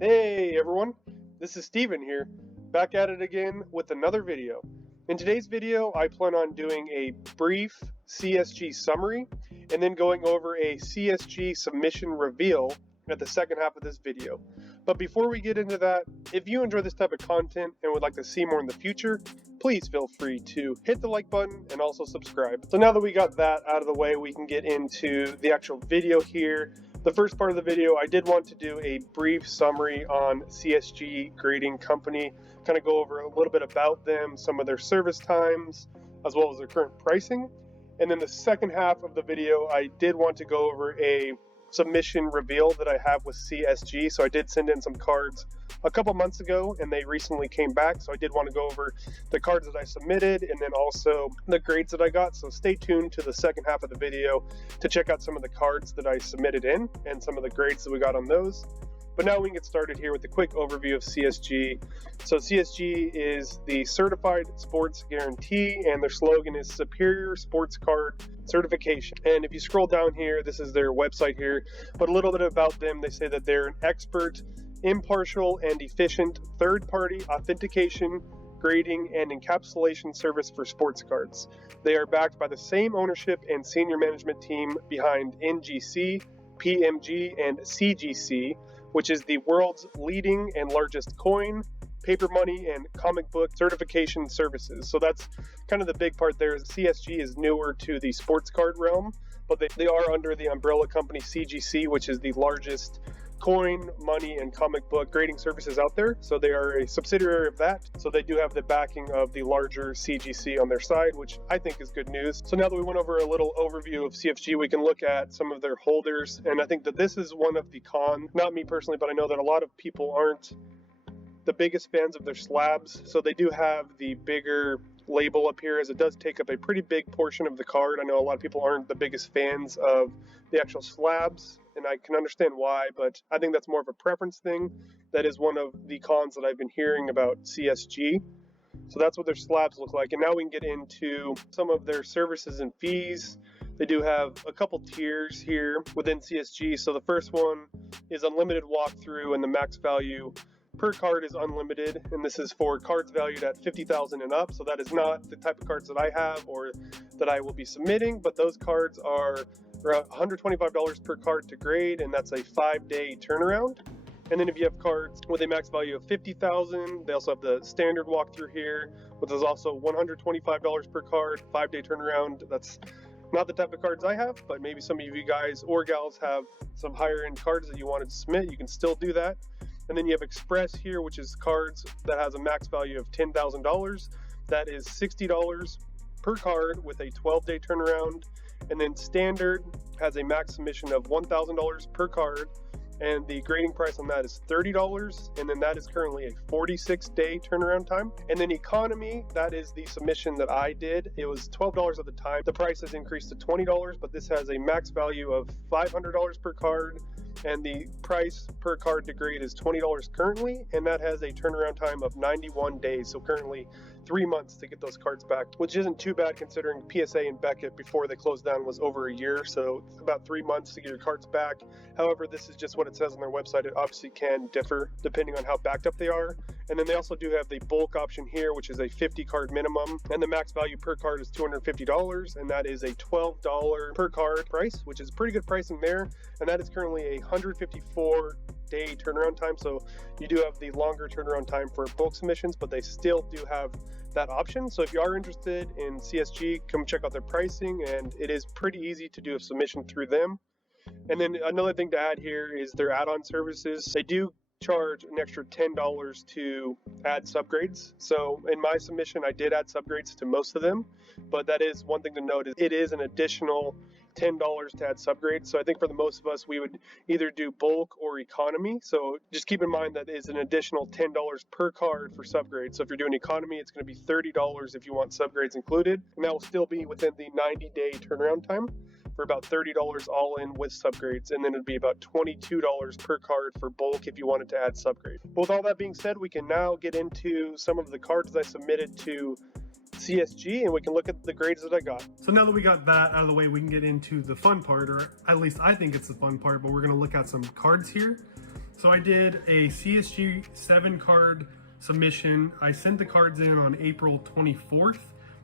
Hey everyone, this is Steven here, back at it again with another video. In today's video, I plan on doing a brief CSG summary and then going over a CSG submission reveal at the second half of this video. But before we get into that, if you enjoy this type of content and would like to see more in the future, please feel free to hit the like button and also subscribe. So now that we got that out of the way, we can get into the actual video here. The first part of the video, I did want to do a brief summary on CSG Grading Company, kind of go over a little bit about them, some of their service times, as well as their current pricing. And then the second half of the video, I did want to go over a submission reveal that I have with CSG. So I did send in some cards a couple months ago and they recently came back. So I did want to go over the cards that I submitted and then also the grades that I got. So stay tuned to the second half of the video to check out some of the cards that I submitted in and some of the grades that we got on those. But now we can get started here with a quick overview of CSG. So CSG is the Certified Sports Guarantee, and their slogan is Superior Sports Card Certification. And if you scroll down here, this is their website here, but a little bit about them. They say that they're an expert, impartial, and efficient third-party authentication, grading, and encapsulation service for sports cards. They are backed by the same ownership and senior management team behind NGC, PMG, and CGC, which is the world's leading and largest coin, paper money, and comic book certification services. So that's kind of the big part there. CSG is newer to the sports card realm, but they are under the umbrella company CGC, which is the largest coin, money, and comic book grading services out there. So they are a subsidiary of that. So they do have the backing of the larger CGC on their side, which I think is good news. So now that we went over a little overview of CSG, we can look at some of their holders. And I think that this is one of the cons, not me personally, but I know that a lot of people aren't the biggest fans of their slabs. So they do have the bigger label up here, as it does take up a pretty big portion of the card. I know a lot of people aren't the biggest fans of the actual slabs, and I can understand why, but I think that's more of a preference thing. That is one of the cons that I've been hearing about CSG. So that's what their slabs look like. And now we can get into some of their services and fees. They do have a couple tiers here within CSG. So the first one is unlimited walkthrough, and the max value per card is unlimited, and this is for cards valued at $50,000 and up. So that is not the type of cards that I have or that I will be submitting, but those cards are $125 per card to grade, and that's a 5-day turnaround. And then if you have cards with a max value of $50,000, they also have the standard walkthrough here, which is also $125 per card, 5-day turnaround. That's not the type of cards I have, but maybe some of you guys or gals have some higher end cards that you wanted to submit. You can still do that. And then you have Express here, which is cards that has a max value of $10,000. That is $60 per card with a 12-day turnaround. And then Standard has a max submission of $1,000 per card, and the grading price on that is $30, and then that is currently a 46-day turnaround time. And then Economy, that is the submission that I did. It was $12 at the time. The price has increased to $20, but this has a max value of $500 per card, and the price per card to grade is $20 currently, and that has a turnaround time of 91 days. So currently 3 months to get those cards back, which isn't too bad considering PSA and Beckett before they closed down was over a year. So it's about 3 months to get your cards back. However, this is just what it says on their website. It obviously can differ depending on how backed up they are. And then they also do have the bulk option here, which is a 50 card minimum, and the max value per card is $250, and that is a $12 per card price, which is pretty good pricing there. And that is currently a 154-day turnaround time. So you do have the longer turnaround time for bulk submissions, but they still do have that option. So if you are interested in CSG, come check out their pricing, and it is pretty easy to do a submission through them. And then another thing to add here is their add-on services. They do charge an extra $10 to add subgrades. So in my submission, I did add subgrades to most of them, but that is one thing to note, is it is an additional $10 to add subgrades. So I think for the most of us, we would either do bulk or economy. So just keep in mind that is an additional $10 per card for subgrades. So if you're doing economy, it's going to be $30 if you want subgrades included, and that will still be within the 90-day turnaround time for about $30 all in with subgrades, and then it'd be about $22 per card for bulk if you wanted to add subgrade. But with all that being said, we can now get into some of the cards I submitted to CSG, and we can look at the grades that I got. So now that we got that out of the way, we can get into the fun part, or at least I think it's the fun part, but we're going to look at some cards here. So I did a CSG 7 card submission. I sent the cards in on April 24th.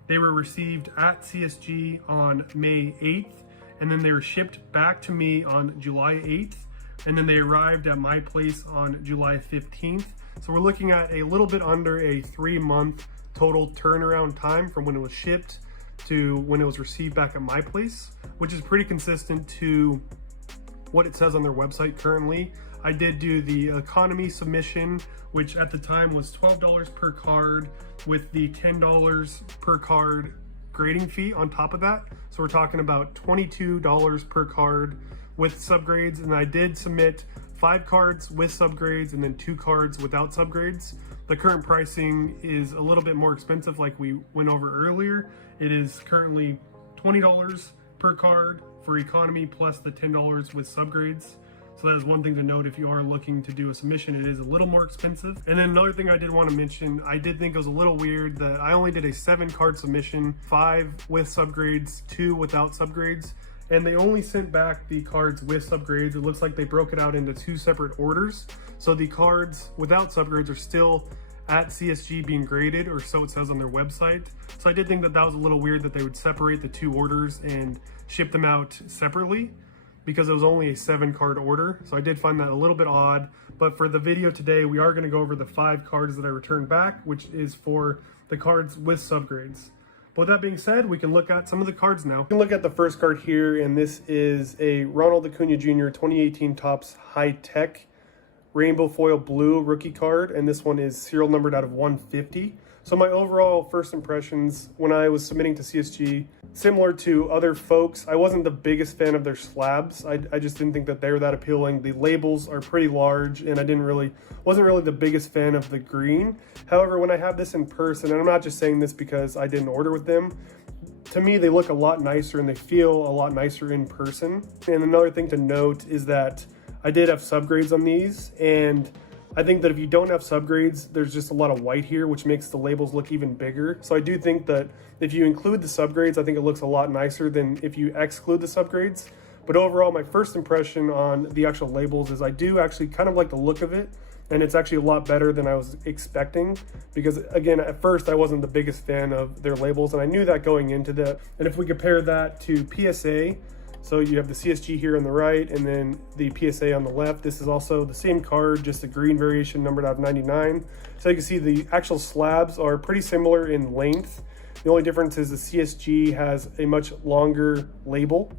They were received at CSG on May 8th, and then they were shipped back to me on July 8th, and then they arrived at my place on July 15th. So we're looking at a little bit under a 3-month total turnaround time from when it was shipped to when it was received back at my place, which is pretty consistent to what it says on their website currently. I did do the economy submission, which at the time was $12 per card with the $10 per card grading fee on top of that. So we're talking about $22 per card with subgrades. And I did submit 5 cards with subgrades and then 2 cards without subgrades. The current pricing is a little bit more expensive, like we went over earlier. It is currently $20 per card for economy plus the $10 with subgrades. So that is one thing to note if you are looking to do a submission. It is a little more expensive. And then another thing I did want to mention, I did think it was a little weird that I only did a 7 card submission, 5 with subgrades, 2 without subgrades. And they only sent back the cards with subgrades. It looks like they broke it out into 2 separate orders. So the cards without subgrades are still at CSG being graded, or so it says on their website. So I did think that that was a little weird that they would separate the 2 orders and ship them out separately, because it was only a 7 card order. So I did find that a little bit odd. But for the video today, we are going to go over the 5 cards that I returned back, which is for the cards with subgrades. But with that being said, we can look at some of the cards now. We can look at the first card here, and this is a Ronald Jr. 2018 Topps High Tech Rainbow Foil Blue rookie card, and this one is serial numbered out of 150. So my overall first impressions when I was submitting to CSG, similar to other folks, I wasn't the biggest fan of their slabs. I just didn't think that they were that appealing. The labels are pretty large, and I wasn't really the biggest fan of the green. However, when I have this in person, and I'm not just saying this because I didn't order with them, to me they look a lot nicer and they feel a lot nicer in person. And another thing to note is that I did have subgrades on these, and I think that if you don't have subgrades, there's just a lot of white here, which makes the labels look even bigger. So I do think that if you include the subgrades, I think it looks a lot nicer than if you exclude the subgrades. But overall, my first impression on the actual labels is I do actually kind of like the look of it, and it's actually a lot better than I was expecting, because again, at first I wasn't the biggest fan of their labels, and I knew that going into that. And if we compare that to PSA, so you have the CSG here on the right, and then the PSA on the left. This is also the same card, just a green variation numbered out of 99. So you can see the actual slabs are pretty similar in length. The only difference is the CSG has a much longer label,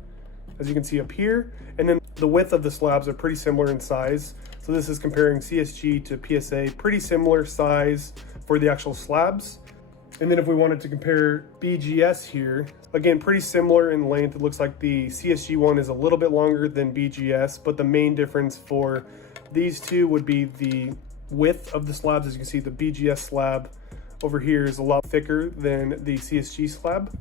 as you can see up here. And then the width of the slabs are pretty similar in size. So this is comparing CSG to PSA, pretty similar size for the actual slabs. And then if we wanted to compare BGS here, again, pretty similar in length. It looks like the CSG one is a little bit longer than BGS, but the main difference for these two would be the width of the slabs. As you can see, the BGS slab over here is a lot thicker than the CSG slab.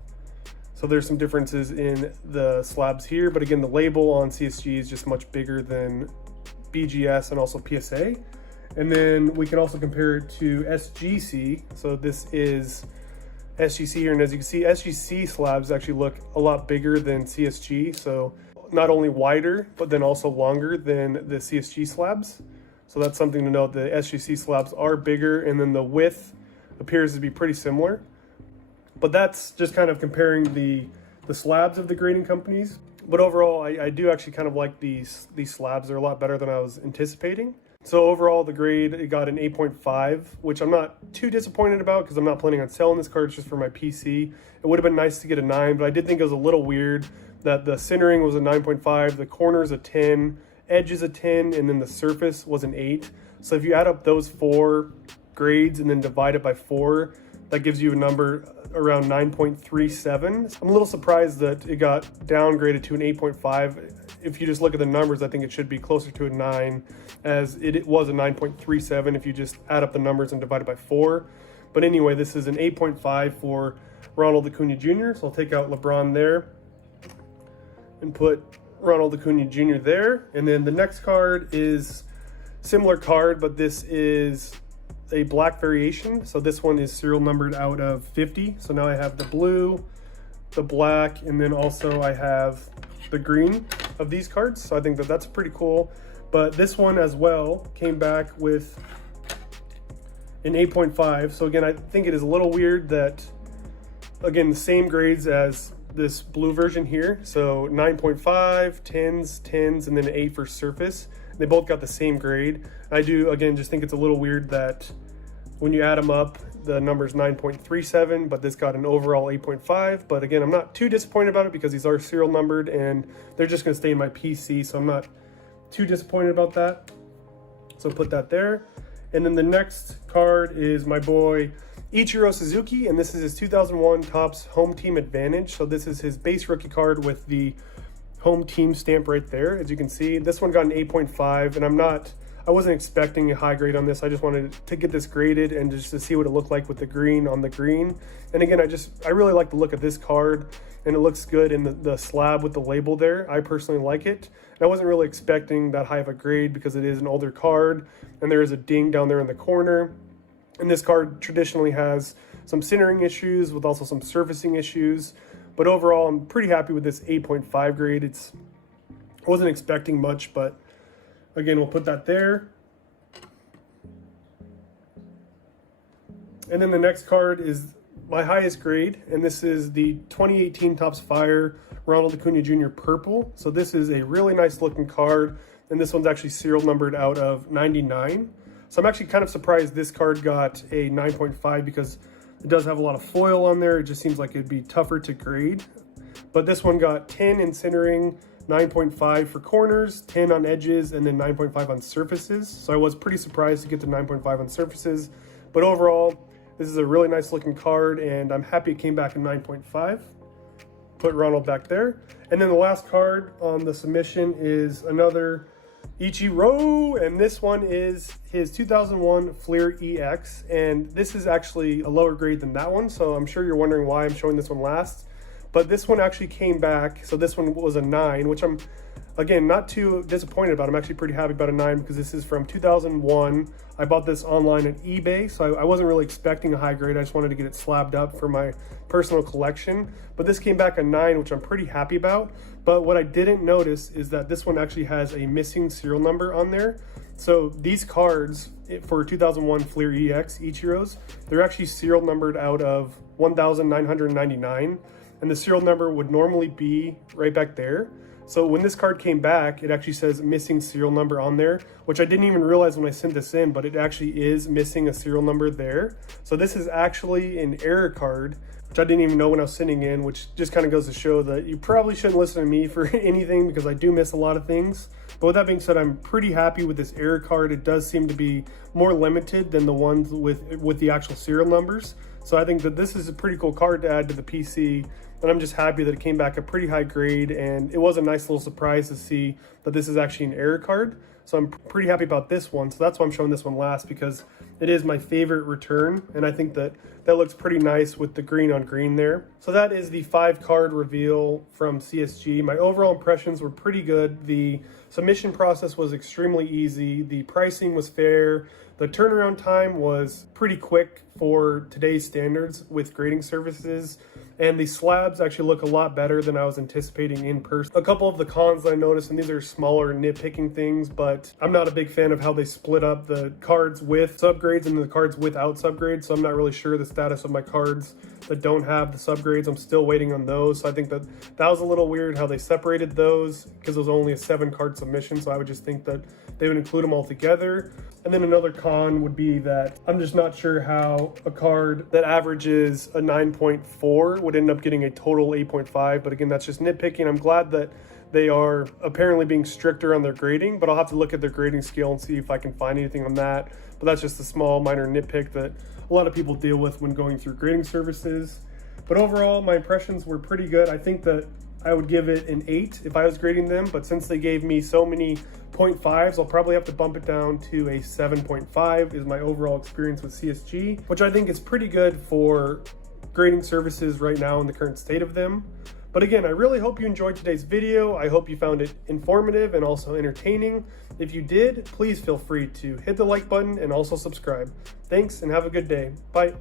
So there's some differences in the slabs here, but again, the label on CSG is just much bigger than BGS and also PSA. And then we can also compare it to SGC. So this is SGC here, and as you can see, SGC slabs actually look a lot bigger than CSG. So not only wider, but then also longer than the CSG slabs. So that's something to note. The SGC slabs are bigger, and then the width appears to be pretty similar. But that's just kind of comparing the slabs of the grading companies. But overall, I do actually kind of like these slabs. They're a lot better than I was anticipating. So overall, the grade, it got an 8.5, which I'm not too disappointed about because I'm not planning on selling this card. It's just for my PC. It would have been nice to get a 9, but I did think it was a little weird that the centering was a 9.5, the corners a 10, edge is a 10, and then the surface was an 8. So if you add up those 4 grades and then divide it by 4, that gives you a number around 9.37. I'm a little surprised that it got downgraded to an 8.5. If you just look at the numbers, I think it should be closer to a 9, as it was a 9.37 if you just add up the numbers and divide it by 4. But anyway, this is an 8.5 for Ronald Jr. So I'll take out LeBron there and put Ronald Jr. there. And then the next card is similar card, but this is a black variation. So this one is serial numbered out of 50. So now I have the blue, the black, and then also I have the green of these cards. So I think that that's pretty cool. But this one as well came back with an 8.5. So again, I think it is a little weird that, again, the same grades as this blue version here. So 9.5, 10s, and then an 8 for surface. They both got the same grade. I do, again, just think it's a little weird that when you add them up, the number's 9.37, but this got an overall 8.5. But again, I'm not too disappointed about it because these are serial numbered and they're just gonna stay in my PC, so I'm not too disappointed about that. So put that there. And then the next card is my boy Ichiro Suzuki, and this is his 2001 Topps Home Team Advantage. So this is his base rookie card with the home team stamp right there. As you can see, this one got an 8.5, and I wasn't expecting a high grade on this. I just wanted to get this graded and just to see what it looked like with the green on the green. And again, I really like the look of this card, and it looks good in the slab with the label there. I personally like it. And I wasn't really expecting that high of a grade because it is an older card, and there is a ding down there in the corner. And this card traditionally has some centering issues with also some surfacing issues. But overall, I'm pretty happy with this 8.5 grade. I wasn't expecting much, but again, we'll put that there. And then the next card is my highest grade, and this is the 2018 Topps Fire Ronald Jr. Purple. So this is a really nice looking card, and this one's actually serial numbered out of 99. So I'm actually kind of surprised this card got a 9.5 because it does have a lot of foil on there. It just seems like it'd be tougher to grade. But this one got 10 in centering, 9.5 for corners, 10 on edges, and then 9.5 on surfaces. So I was pretty surprised to get the 9.5 on surfaces. But overall, this is a really nice looking card, and I'm happy it came back in 9.5. Put Ronald back there. And then the last card on the submission is another Ichiro, and this one is his 2001 Fleer EX, and this is actually a lower grade than that one, so I'm sure you're wondering why I'm showing this one last. But this one actually came back, so this one was a 9, which I'm, again, not too disappointed about. I'm actually pretty happy about a 9 because this is from 2001. I bought this online on eBay, so I wasn't really expecting a high grade. I just wanted to get it slabbed up for my personal collection. But this came back a 9, which I'm pretty happy about. But what I didn't notice is that this one actually has a missing serial number on there. So these cards for 2001 Fleer EX Ichiros, they're actually serial numbered out of 1,999. And the serial number would normally be right back there. So when this card came back, it actually says missing serial number on there, which I didn't even realize when I sent this in, but it actually is missing a serial number there. So this is actually an error card, which I didn't even know when I was sending in, which just kind of goes to show that you probably shouldn't listen to me for anything because I do miss a lot of things. But with that being said, I'm pretty happy with this error card. It does seem to be more limited than the ones with the actual serial numbers. So I think that this is a pretty cool card to add to the PC. And I'm just happy that it came back a pretty high grade, and it was a nice little surprise to see that this is actually an error card. So I'm pretty happy about this one. So that's why I'm showing this one last, because it is my favorite return, and I think that looks pretty nice with the green on green there. So that is the 5-card reveal from CSG. My overall impressions were pretty good. The submission process was extremely easy. The pricing was fair. The turnaround time was pretty quick for today's standards with grading services. And the slabs actually look a lot better than I was anticipating in person. A couple of the cons that I noticed, and these are smaller nitpicking things, but I'm not a big fan of how they split up the cards with subgrades and the cards without subgrades. So I'm not really sure the status of my cards that don't have the subgrades. I'm still waiting on those. So I think that was a little weird how they separated those, because it was only a 7-card submission. So I would just think that they would include them all together. And then another con would be that I'm just not sure how a card that averages a 9.4 would end up getting a total 8.5. But again, that's just nitpicking. I'm glad that they are apparently being stricter on their grading, but I'll have to look at their grading scale and see if I can find anything on that. But that's just a small minor nitpick that a lot of people deal with when going through grading services. But overall, my impressions were pretty good. I think that I would give it an 8 if I was grading them, but since they gave me so many 0.5s, I'll probably have to bump it down to a 7.5 is my overall experience with CSG, which I think is pretty good for grading services right now in the current state of them. But again, I really hope you enjoyed today's video. I hope you found it informative and also entertaining. If you did, please feel free to hit the like button and also subscribe. Thanks and have a good day. Bye.